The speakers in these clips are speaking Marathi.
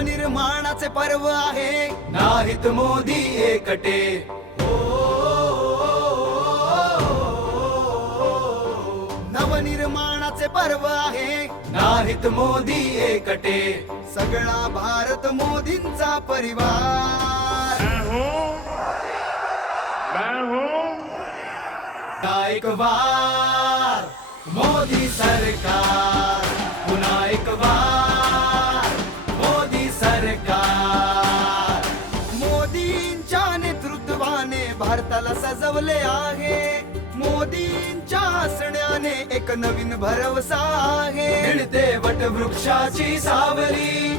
नवनिर्माणाचे पर्व आहे, नाहीत मोदी एकटे. नवनिर्माणाचे पर्व आहे, नाहीत मोदी एकटे. सगळा भारत मोदींचा परिवार. एक बार मोदी सरकार, पुन्हा एक बार मोदी सरकार. मोदींच्या नेतृत्वाने भारताला सजवले आहे, मोदींच्या हसण्याने एक नवीन भरवसा आहे. मिळते वटवृक्षाची सावली,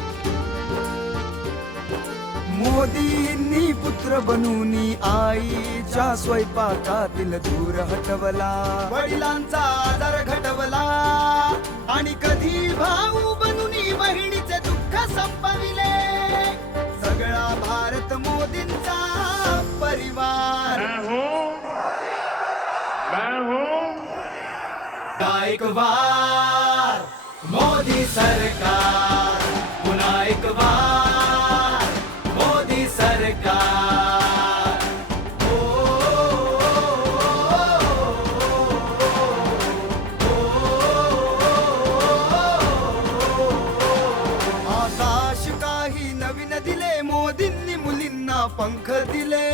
मोदींनी पुत्र बनून आईच्या स्वयंपाकातील धूर हटवला, वडिलांचा आदर घटवला आणि कधी भाऊ बनून बहिणीचे दुःख संपविले. सगळा भारत मोदींचा परिवार. एक बार मोदी सरकार, पुन्हा एक बार मोदी सरकार. आकाश काही नवीन दिले, मोदींनी मुलींना पंख दिले,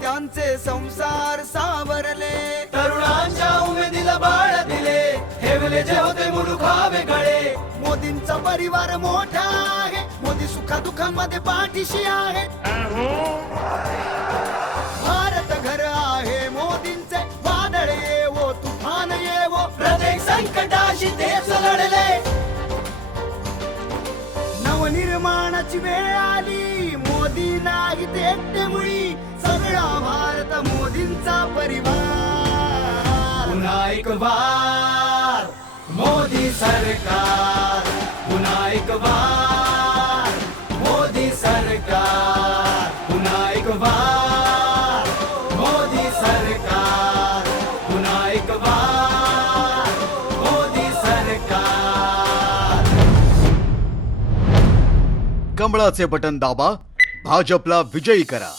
त्यांचे संसार सावरले. तरुणांच्या उमेदीला बाळ दिले, ठेवले जे होते मुलुखावे गळे. मोदींचा परिवार मोठा आहे, मोदी सुखा दुःखामध्ये पाठीशी आहे. भारत घर आहे मोदींचे, वादळ येवो तुफान येवो, प्रत्येक संकटाशी तेच लढले. नवनिर्माणाची वेळ आली, मोदी नाही ते एकटे मुळी. सगळा भारत मोदींचा परिवार. पुन्हा एक बार मोदी सरकार, पुन्हा एक बार मोदी सरकार. पुन्हा एक बार मोदी सरकार, पुन्हा एक बार मोदी सरकार. कमळाचे बटन दाबा, भाजपला विजयी करा.